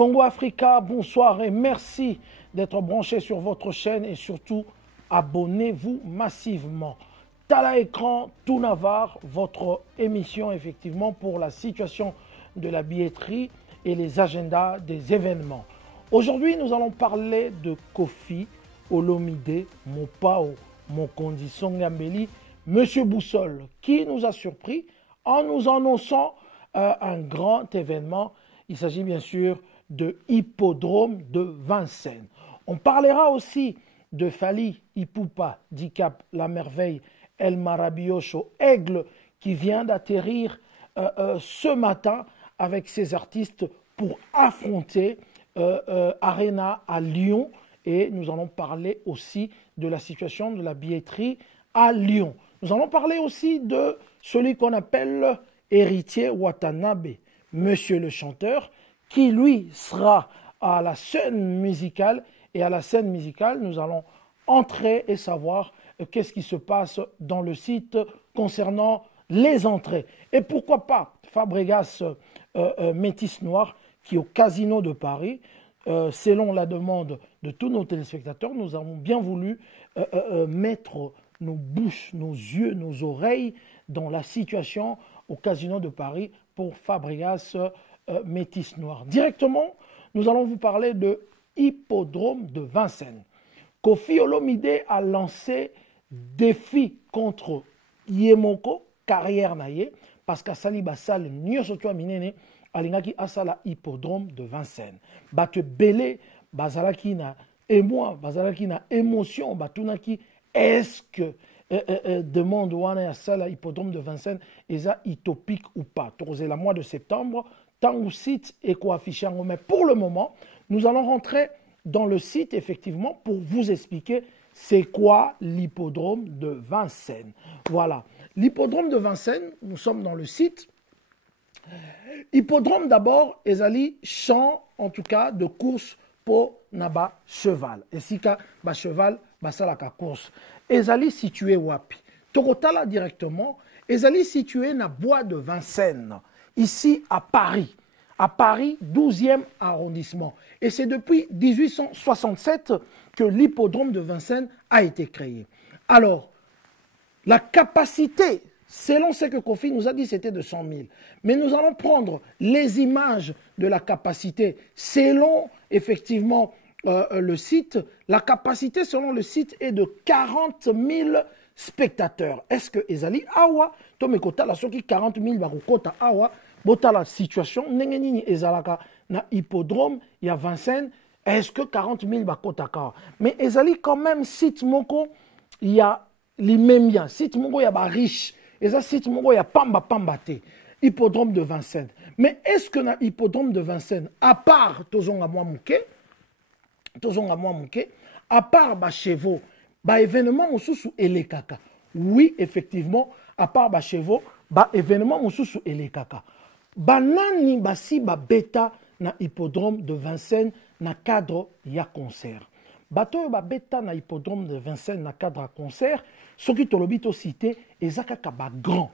Congo Africa, bonsoir et merci d'être branché sur votre chaîne et surtout abonnez-vous massivement. Tala Écran, tout Navarre, votre émission effectivement pour la situation de la billetterie et les agendas des événements. Aujourd'hui, nous allons parler de Koffi Olomide Mopao Mokondi Songambeli, Monsieur Boussole, qui nous a surpris en nous annonçant un grand événement. Il s'agit bien sûr de Hippodrome de Vincennes. On parlera aussi de Fally Ipupa, Dicap, La Merveille, El Marabiocho, Aigle, qui vient d'atterrir ce matin avec ses artistes pour affronter Arena à Lyon. Et nous allons parler aussi de la situation de la billetterie à Lyon. Nous allons parler aussi de celui qu'on appelle Héritier Watanabe, Monsieur le chanteur, qui lui sera à la scène musicale. Et à la scène musicale, nous allons entrer et savoir qu'est-ce qui se passe dans le site concernant les entrées. Et pourquoi pas Fabregas Métis Noir, qui au Casino de Paris, selon la demande de tous nos téléspectateurs, nous avons bien voulu mettre nos bouches, nos yeux, nos oreilles dans la situation au Casino de Paris pour Fabregas Métis Noir. Directement, nous allons vous parler de Hippodrome de Vincennes. Koffi Olomide a lancé défi contre Yemoko, carrière naye, parce qu'à Sali Bassal, Nyosotua Minene, alingaki asala Hippodrome de Vincennes. Bate belé, bazalaki na émoi, bazalaki na émotion, batunaki, est-ce que demande wana asala Hippodrome de Vincennes, eza utopique ou pas? Torosé la mois de septembre, tant ou site et quoi afficher. Mais pour le moment, nous allons rentrer dans le site effectivement pour vous expliquer c'est quoi l'hippodrome de Vincennes. Voilà, l'hippodrome de Vincennes, nous sommes dans le site. Hippodrome d'abord, ezali champ en tout cas de course pour naba cheval. Et si ka ba cheval basalaka course. Ezali situé wapi? Torotala directement, ezali situé na bois de Vincennes, ici à Paris. À Paris, 12e arrondissement. Et c'est depuis 1867 que l'hippodrome de Vincennes a été créé. Alors, la capacité, selon ce que Koffi nous a dit, c'était de 100 000. Mais nous allons prendre les images de la capacité selon, effectivement, le site. La capacité, selon le site, est de 40 000 spectateurs. Est-ce que Ezali Awa, Tomekota, la soki 40 000 barokota Awa, bota la situation, nengenini ezalaka na hippodrome, il y a Vincennes, est-ce que 40 000 bakota ka? Mais ezali quand même site moko, il y a l'immédiat, site moko il y a ba riche, et ça site moko il y a pamba te, hippodrome de Vincennes. Mais est-ce que na hippodrome de Vincennes, à part tozonga mwa mouke, à part ba chevaux, ba événement mosusu elekaka. Oui, effectivement, à part ba chevaux, ba événement mosusu elekaka. Banani basi ba beta na hippodrome de Vincennes na cadre ya concert. Bato ba beta na hippodrome de Vincennes na cadre ya concert, ce qui tolobi to cité ezaka ba grand.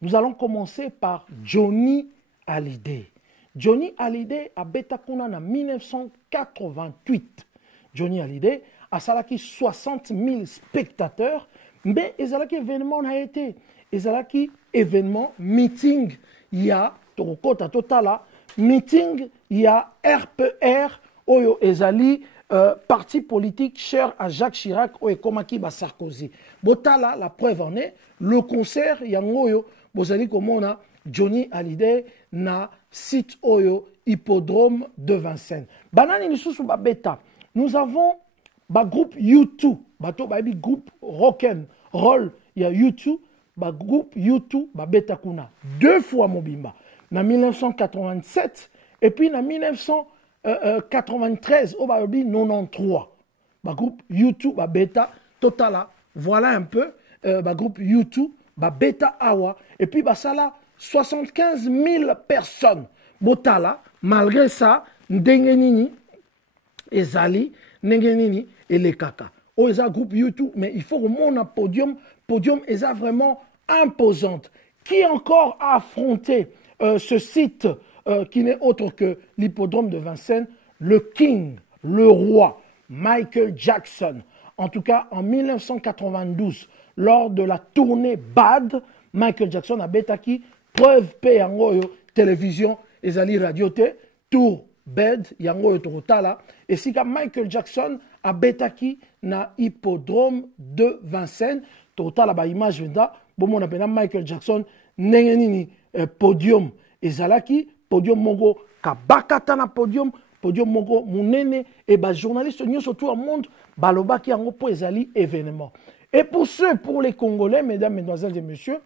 Nous allons commencer par Johnny Hallyday. Johnny Hallyday a beta kuna na 1988. Johnny Hallyday a salaki 60 000 spectateurs, mais ezalaki événement na été. Ezalaki événement meeting ya Torokota Totala, meeting, il y a RPR, Oyo Ezali, parti politique cher à Jacques Chirac, Oyo Komaki ba Sarkozy. Botala, la preuve en est, le concert, il y a Oyo, Bozali Komona, Johnny Hallyday, na site Oyo, hippodrome de Vincennes. Banani Nisusu ba beta. Nous avons ba groupe U2, bato ba groupe rock'n roll, il y a U2, ba groupe U2, ba beta kuna. 2 fois Mobimba. En 1987 et puis en 1993 au Barobi 93 ba groupe U2 ba beta totala, voilà un peu ba groupe U2 ba beta awa et puis ba sala 75 000 personnes botala. Malgré ça ndengenini ezali ndengenini elekaka o eza groupe U2, mais il faut que mon podium est vraiment imposante. Qui encore a affronté ce site qui n'est autre que l'hippodrome de Vincennes, le King, le roi, Michael Jackson. En tout cas, en 1992, lors de la tournée Bad, Michael Jackson a betaki preuve pe yango yo télévision ezali radio te tour bed yango yo tokotala et si ka Michael Jackson a betaki na hippodrome de Vincennes tokotala ba image venda bomona pena Michael Jackson ndenge nini podium ezalaki podium moko kabakata na podium moko munene et ba journaliste nyonso tout le monde balobaki yango po ezali événement. Et pour les Congolais, mesdames, mesdemoiselles et messieurs,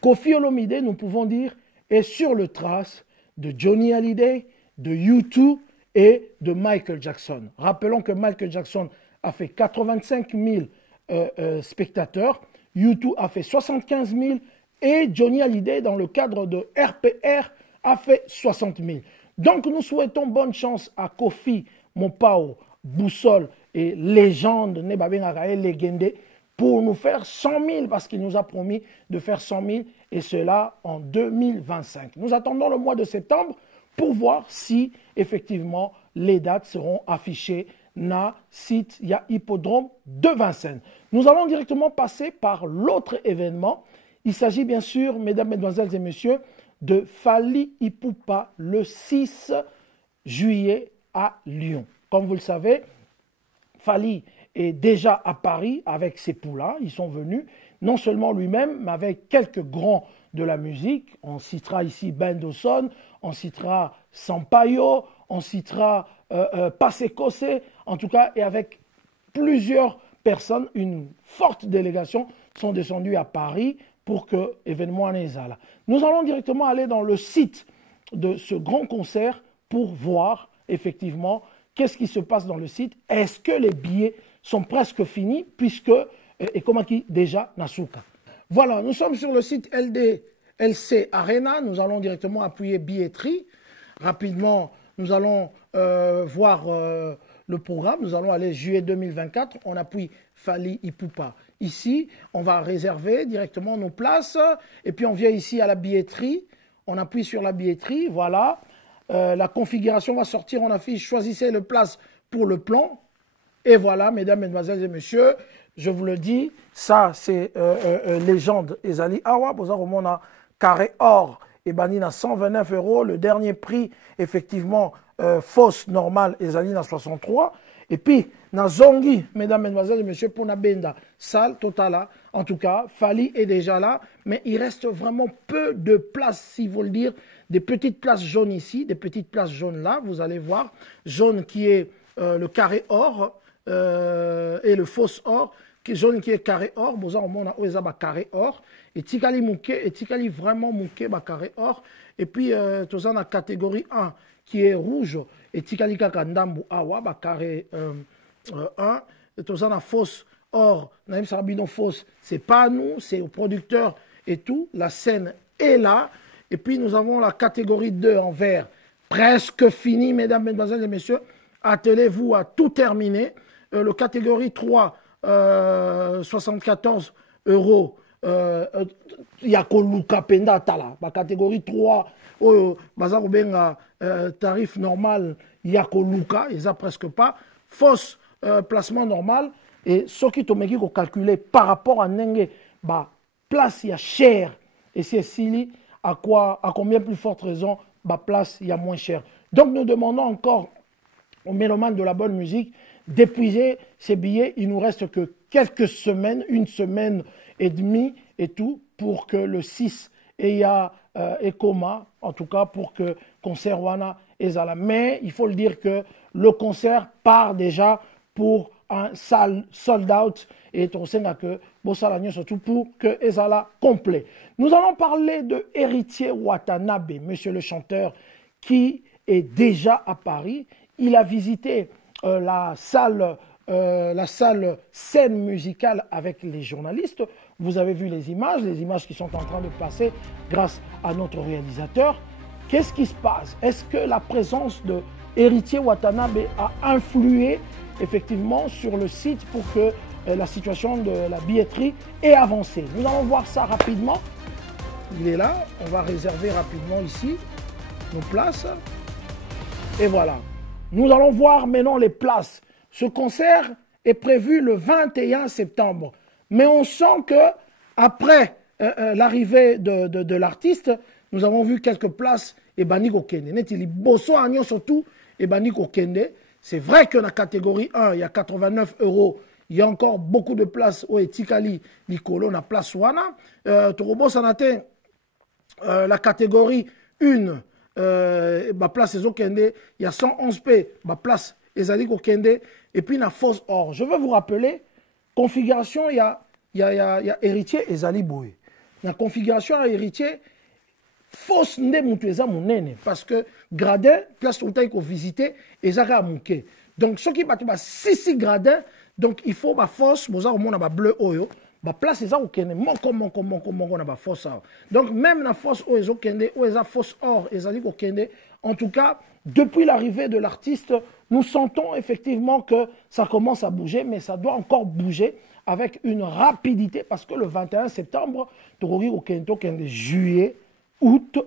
Koffi Olomide, nous pouvons dire, est sur le trace de Johnny Hallyday, de U2 et de Michael Jackson. Rappelons que Michael Jackson a fait 85 000 spectateurs, U2 a fait 75 000 et Johnny Hallyday, dans le cadre de RPR, a fait 60 000. Donc nous souhaitons bonne chance à Koffi, Mopao, Boussole et légende, Nebabengarae, Legende, pour nous faire 100 000, parce qu'il nous a promis de faire 100 000, et cela en 2025. Nous attendons le mois de septembre pour voir si, effectivement, les dates seront affichées na site ya hippodrome de Vincennes. Nous allons directement passer par l'autre événement. Il s'agit bien sûr, mesdames, mesdemoiselles et messieurs, de Fally Ipupa le 6 juillet à Lyon. Comme vous le savez, Fally est déjà à Paris avec ses poulains. Ils sont venus, non seulement lui-même, mais avec quelques grands de la musique. On citera ici Ben Dawson, on citera Sampaio, on citera Passé Kossé, en tout cas, et avec plusieurs personnes, une forte délégation sont descendues à Paris pour que l'événement en est là. Nous allons directement aller dans le site de ce grand concert pour voir effectivement qu'est-ce qui se passe dans le site. Est-ce que les billets sont presque finis puisque, et comment qui déjà Nasuka. Voilà, nous sommes sur le site LDLC Arena. Nous allons directement appuyer billetterie. Rapidement, nous allons voir le programme. Nous allons aller juillet 2024. On appuie Fally Ipupa. Ici, on va réserver directement nos places. Et puis, on vient ici à la billetterie. On appuie sur la billetterie. Voilà. La configuration va sortir. On affiche « Choisissez le place pour le plan ». Et voilà, mesdames, mesdemoiselles et messieurs, je vous le dis, ça, c'est légende Ezali Awa. Pour ça, on a carré or et banine à 129 €. Le dernier prix, effectivement, fausse normale Ezali à 63. Et puis, na Zongi, mesdames, mesdemoiselles et messieurs, pour na benda, salle totale. En tout cas, Fally est déjà là, mais il reste vraiment peu de places, si vous le dire, des petites places jaunes ici, des petites places jaunes là, vous allez voir, jaune qui est le carré or et le fausse or, jaune qui est carré or, vous avez un carré or, et tikali mouke, et tikali vraiment mouke, carré or, et puis tout ça dans la catégorie 1 qui est rouge, et tikali kakandambu awa, carré 1, et tout ça dans la fausse or, naïm sarabino fausse, c'est pas nous, c'est au producteur et tout, la scène est là, et puis nous avons la catégorie 2 en vert, presque fini, mesdames, mesdemoiselles et messieurs, attelez-vous à tout terminer. Le catégorie 3, 74 €. Il y a Koluka Penda Tala. La catégorie 3, tarif normal, il y a Koluka, ils n'ont presque pas. Fausse placement normal. Et ce qui est calculé par rapport à Nenge, place, il y a cher. Et c'est Sili, à combien plus forte raison, place, il y a moins cher. Donc nous demandons encore aux mélomanes de la bonne musique d'épuiser ces billets. Il nous reste que quelques semaines, une semaine et demie et tout, pour que le 6 ait coma, en tout cas pour que concert wana ezala. Mais il faut le dire que le concert part déjà pour un sold out et on que Bossalagno surtout pour que ezala complet. Nous allons parler de Héritier Watanabe, monsieur le chanteur, qui est déjà à Paris. Il a visité la salle scène musicale avec les journalistes. Vous avez vu les images qui sont en train de passer grâce à notre réalisateur. Qu'est-ce qui se passe? Est-ce que la présence de Héritier Watanabe a influé effectivement sur le site pour que la situation de la billetterie ait avancé? Nous allons voir ça rapidement. Il est là, on va réserver rapidement ici. nos places. Et voilà. Nous allons voir maintenant les places. Ce concert est prévu le 21 septembre. Mais on sent que après l'arrivée de l'artiste, nous avons vu quelques places et Baniko Kende. Netili Bosso Agnon surtout et Baniko Kende. C'est vrai que dans la catégorie 1, il y a 89 €. Il y a encore beaucoup de places au Etikali, Nicolo, na place Wana. Torobo Sanate, la catégorie 1, place Ezo Kende, il y a 111 P, place Ezaliko Kende, et puis la fosse or. Je veux vous rappeler, configuration, il y a héritier Ezali Boé. La configuration à héritier, fosse nde mutu eza munene, parce que gradin, place tout le temps il faut visiter, ezaka amuke. Donc, ce qui est 6 gradins, donc il faut ma force, moza au monde bleu oyo, ba place eza okende moko na ba force. Donc même la force o ezo kende o eza force or ezali okende. En tout cas, depuis l'arrivée de l'artiste, nous sentons effectivement que ça commence à bouger, mais ça doit encore bouger avec une rapidité parce que le 21 septembre, toroki okende juillet, août,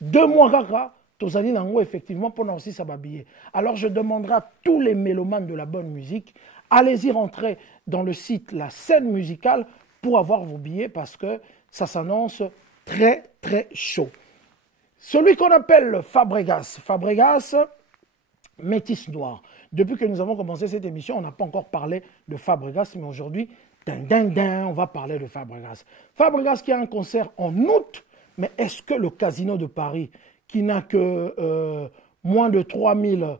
2 mois kaka. Tozali nango effectivement pendant aussi ça babiller. Alors je demanderai à tous les mélomanes de la bonne musique, allez-y rentrer dans le site La Scène Musicale pour avoir vos billets parce que ça s'annonce très très chaud. Celui qu'on appelle Fabregas, métis noir. Depuis que nous avons commencé cette émission, on n'a pas encore parlé de Fabregas, mais aujourd'hui, on va parler de Fabregas. Fabregas qui a un concert en août, mais est-ce que le Casino de Paris, qui n'a que moins de 3000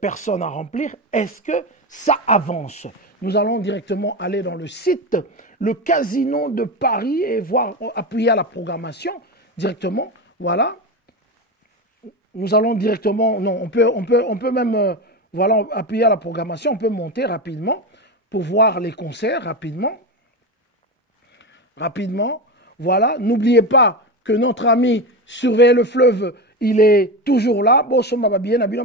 personnes à remplir, est-ce que ça avance? Nous allons directement aller dans le site, le Casino de Paris, et voir, appuyer à la programmation directement. Voilà. Nous allons directement, non, on peut même, voilà, appuyer à la programmation, on peut monter rapidement pour voir les concerts rapidement. Voilà. N'oubliez pas que notre ami Surveiller le fleuve, il est toujours là. Bon,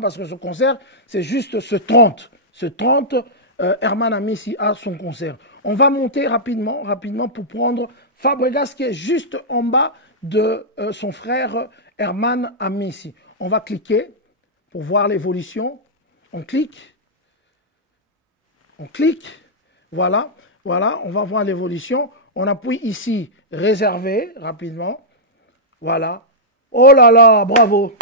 parce que ce concert, c'est juste ce 30. Ce 30, Herman Amissi a son concert. On va monter rapidement pour prendre Fabregas qui est juste en bas de son frère Herman Amissi. On va cliquer pour voir l'évolution. On clique. Voilà, on va voir l'évolution. On appuie ici, réserver rapidement. Voilà. Oh là là, bravo.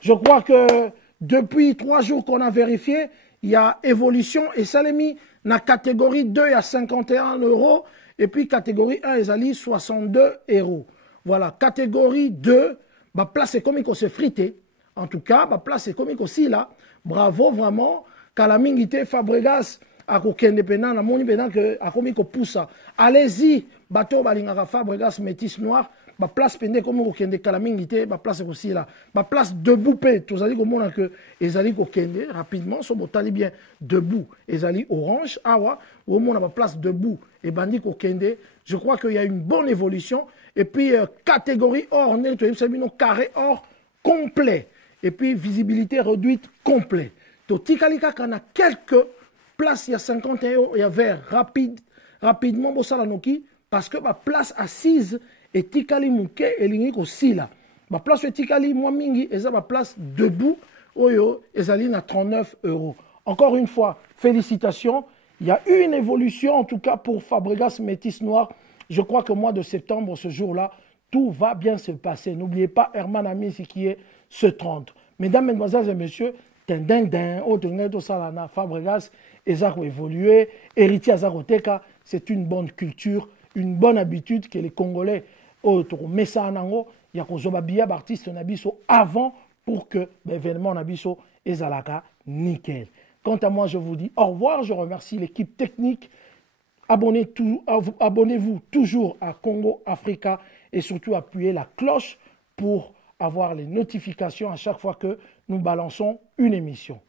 Je crois que depuis 3 jours qu'on a vérifié, il y a évolution et ça l'est mis dans la catégorie 2 à 51 € et puis catégorie 1 ils allaient 62 €. Voilà, catégorie 2, ma place est comme il se frité. En tout cas, ma place est comme il aussi là. Bravo vraiment. Kalamingité Fabregas à kokende pendant la moni pendant que a comme il pousse. Allez-y, bateau balingaka Fabregas métis noir. Ma place pendant comme kokende kalamingité, ma place aussi là. Ma place debout pe, tous allez comme on que ezali kokende rapidement, so botali bien debout. Ezali orange, awa, au moins ma place debout et bandi kokende. Je crois qu'il y a une bonne évolution et puis catégorie or, carré or complet et puis visibilité réduite complet. Totikalika kana quelques places il y a 51 €, il y avait rapidement Bossalanoki parce que ma place assise et tikali muke et lingiko aussi là. Ma place tikali moi mingi et ça ma place debout oyo ezaline à 39 €. Encore une fois, félicitations. Il y a eu une évolution en tout cas pour Fabregas métis noir. Je crois que mois de septembre ce jour-là, tout va bien se passer. N'oubliez pas Herman Amissi qui est ce 30. Mesdames, mesdemoiselles et messieurs, Fabregas, Ezako évolué, héritier Azaroteka, c'est une bonne culture, une bonne habitude que les Congolais Messa Anango, Yakozobabia, artiste Nabiso avant pour que l'événement Nabiso Ezalaka nickel. Quant à moi, je vous dis au revoir. Je remercie l'équipe technique. Abonnez-vous toujours à Congo Africa et surtout appuyez la cloche pour avoir les notifications à chaque fois que nous balançons une émission.